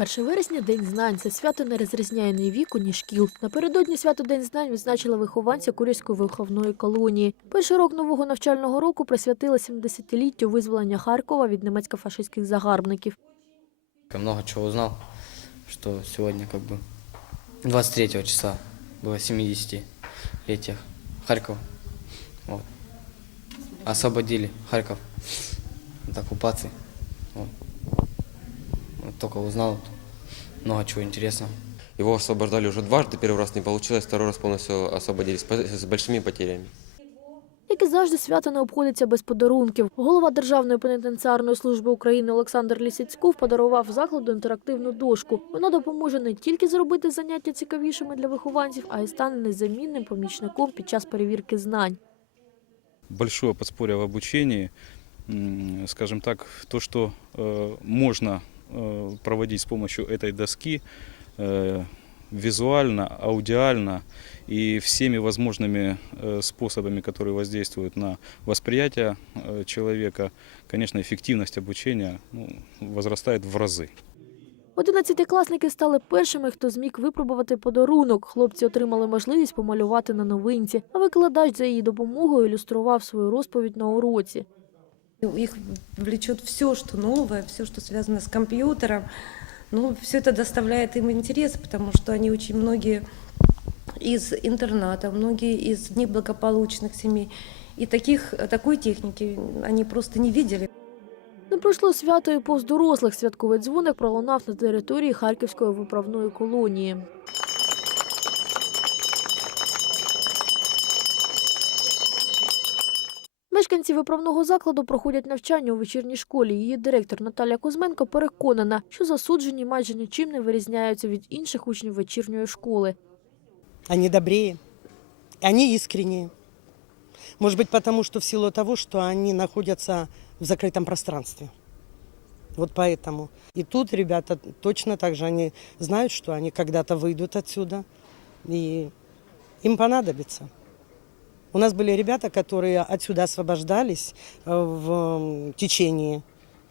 1 вересня День знань. Це свято не розрізняє ні віку, ні шкіл. Напередодні свято День знань відзначили вихованці Курівської виховної колонії. Перший рок нового навчального року присвятили 70-літтю визволення Харкова від німецько-фашистських загарбників. Много чего узнал, что сегодня как бы 23 числа было 70-летие Харькова. Вот. Освободили Харьков от оккупации. Вот. Только узнал много чего интересного. Его освобождали уже дважды, первый раз не получилось, второй раз полностью освободились по- с большими потерями. Як і завжди, свято не обходиться без подарунків. Голова Державної пенітенціарної служби України Олександр Лісіцьков подарував закладу інтерактивну дошку. Вона допоможе не тільки зробити заняття цікавішими для вихованців, а й стане незамінним помічником під час перевірки знань. большое подспорье в обучении, М, скажем так, то, что э, можно э, проводить с помощью этой доски э, визуально, аудиально и всеми возможными э, способами, которые воздействуют на восприятие э, человека, конечно, эффективность обучения ну, возрастает в разы. Одинадцятикласники стали першими, хто зміг випробувати подарунок. Хлопці отримали можливість помалювати на новинці, а викладач за її допомогою ілюстрував свою розповідь на уроці. Их влечет все, что новое, все, что связано с компьютером. Ну, все это доставляет им интерес, потому что они очень многие из интерната, многие из неблагополучных семей. И таких, такой техники они просто не видели. Не пройшло свято і повз дорослих. Святковий дзвоник пролунав на території Харківської виправної колонії. Мешканці виправного закладу проходять навчання у вечірній школі. Її директор Наталя Кузьменко переконана, що засуджені майже нічим не вирізняються від інших учнів вечірньої школи. Они добрее, они искренние. Может быть, потому что в силу того, что они находятся в закрытом пространстве. Вот поэтому. И тут ребята точно так же, они знают, что они когда-то выйдут отсюда, и им понадобится. У нас были ребята, которые отсюда освобождались э, в м, течение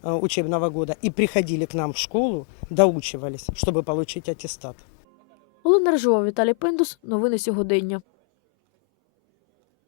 э, учебного года и приходили к нам в школу, доучивались, чтобы получить аттестат. Олена Ржова, Віталій Пендус. Новини сьогодення.